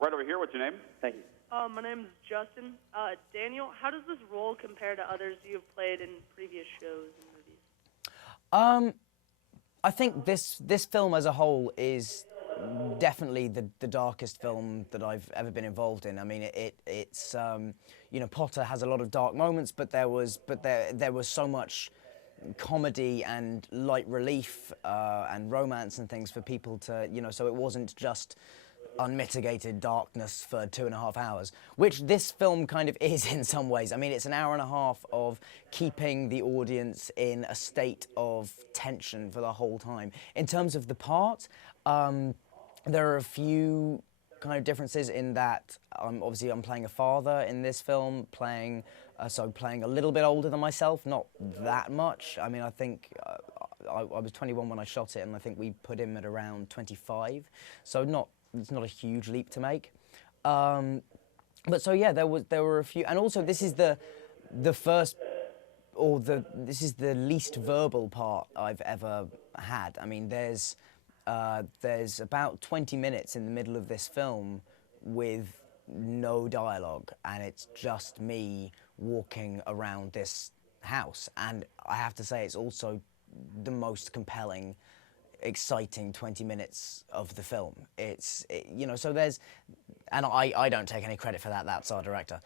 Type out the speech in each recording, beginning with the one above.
Right over here, what's your name? Thank you. My name is Justin. Daniel, how does this role compare to others you've played in previous shows and movies? I think this film as a whole is definitely the darkest film that I've ever been involved in. I mean, it's you know, Potter has a lot of dark moments, but there was so much comedy and light relief and romance and things for people to, you know, so it wasn't just unmitigated darkness for 2.5 hours, which this film kind of is in some ways. I mean, it's an hour and a half of keeping the audience in a state of tension for the whole time. In terms of the part, there are a few kind of differences in that obviously I'm playing a father in this film, playing a little bit older than myself, not that much. I mean, I think I was 21 when I shot it, and I think we put him at around 25, so it's not a huge leap to make. But so yeah, there were a few, and also this is the first, or this is the least verbal part I've ever had. I mean, there's about 20 minutes in the middle of this film with no dialogue, and it's just me walking around this house. And I have to say, it's also the most compelling, exciting 20 minutes of the film. You know, so there's, and I don't take any credit for that, that's our director.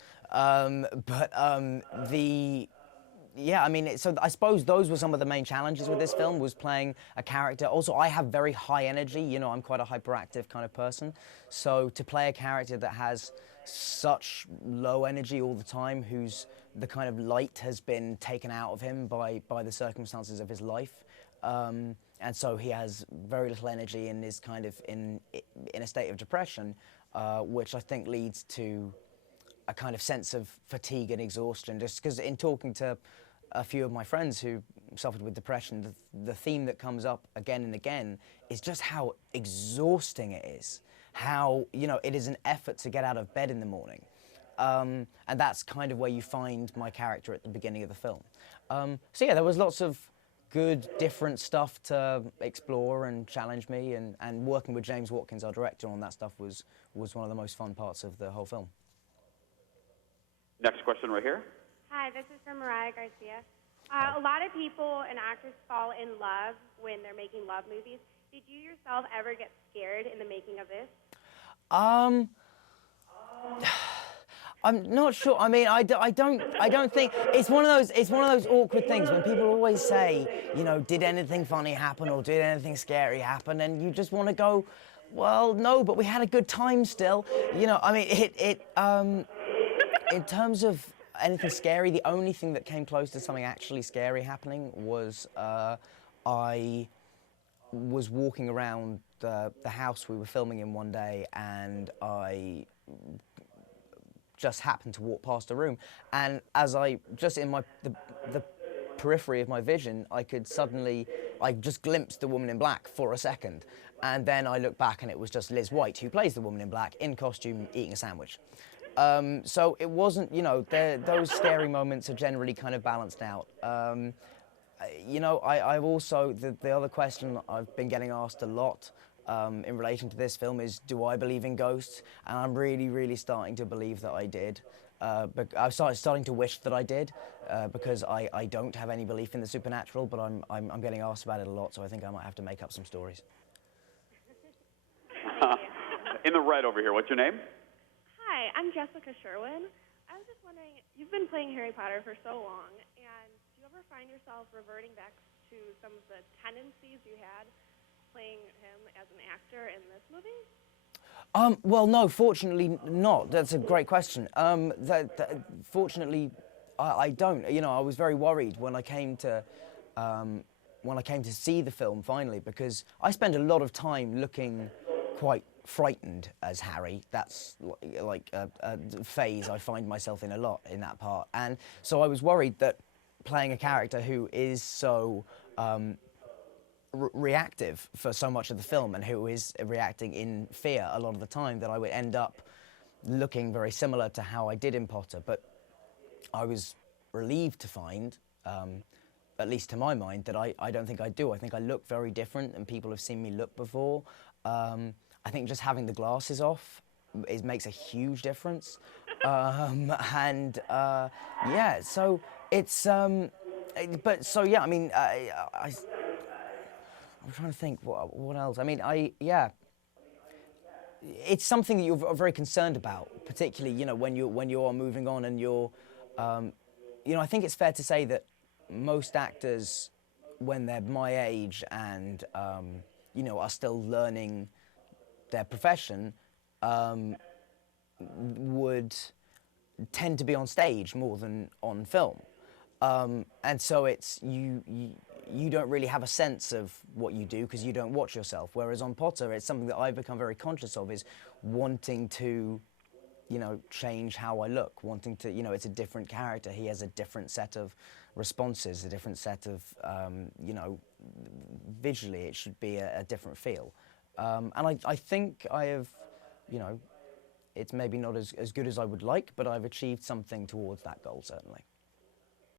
Yeah, I mean, so I suppose those were some of the main challenges with this film, was playing a character. Also, I have very high energy, you know, I'm quite a hyperactive kind of person. So to play a character that has such low energy all the time, whose the kind of light has been taken out of him by the circumstances of his life, and so he has very little energy and is kind of in a state of depression, which I think leads to a kind of sense of fatigue and exhaustion. Just because in talking to a few of my friends who suffered with depression, the theme that comes up again and again is just how exhausting it is. How, you know, it is an effort to get out of bed in the morning. And that's kind of where you find my character at the beginning of the film. So yeah, there was lots of good, different stuff to explore and challenge me, and working with James Watkins, our director, on that stuff was one of the most fun parts of the whole film. Next question right here. Hi, this is from Mariah Garcia. A lot of people and actors fall in love when they're making love movies. Did you yourself ever get scared in the making of this? I'm not sure. I mean, I don't think it's one of those awkward things when people always say, you know, did anything funny happen or did anything scary happen, and you just want to go, well, no, but we had a good time still. You know, I mean, in terms of anything scary, the only thing that came close to something actually scary happening was I was walking around the house we were filming in one day, and I just happened to walk past a room, and as I just in the periphery of my vision, I just glimpsed the woman in black for a second, and then I looked back and it was just Liz White, who plays the woman in black, in costume, eating a sandwich. So it wasn't, you know, those scary moments are generally kind of balanced out. You know, I've also, the other question I've been getting asked a lot in relation to this film is, do I believe in ghosts? And I'm really, really starting to believe that I did. But I'm starting to wish that I did, because I don't have any belief in the supernatural, but I'm getting asked about it a lot, so I think I might have to make up some stories. In the red over here, what's your name? Hi, I'm Jessica Sherwin. I was just wondering, you've been playing Harry Potter for so long, and do you ever find yourself reverting back to some of the tendencies you had playing him as an actor in this movie? Well, no, fortunately not. That's a great question. Fortunately, I don't. You know, I was very worried when I came to see the film finally, because I spent a lot of time looking quite frightened as Harry. That's like a phase I find myself in a lot in that part. And so I was worried that playing a character who is so reactive for so much of the film, and who is reacting in fear a lot of the time, that I would end up looking very similar to how I did in Potter. But I was relieved to find, at least to my mind, that I don't think I do. I think I look very different, and people have seen me look before. I think just having the glasses off makes a huge difference. Yeah, so it's but so yeah, I mean, I'm trying to think what else. I mean, yeah, it's something that you're very concerned about, particularly when you are moving on and you're, I think it's fair to say that most actors, when they're my age and are still learning their profession, would tend to be on stage more than on film. And so it's you don't really have a sense of what you do because you don't watch yourself. Whereas on Potter, it's something that I've become very conscious of, is wanting to, change how I look, wanting to, it's a different character. He has a different set of responses, a different set of, visually it should be a different feel. And I think I have, it's maybe not as good as I would like, but I've achieved something towards that goal, certainly.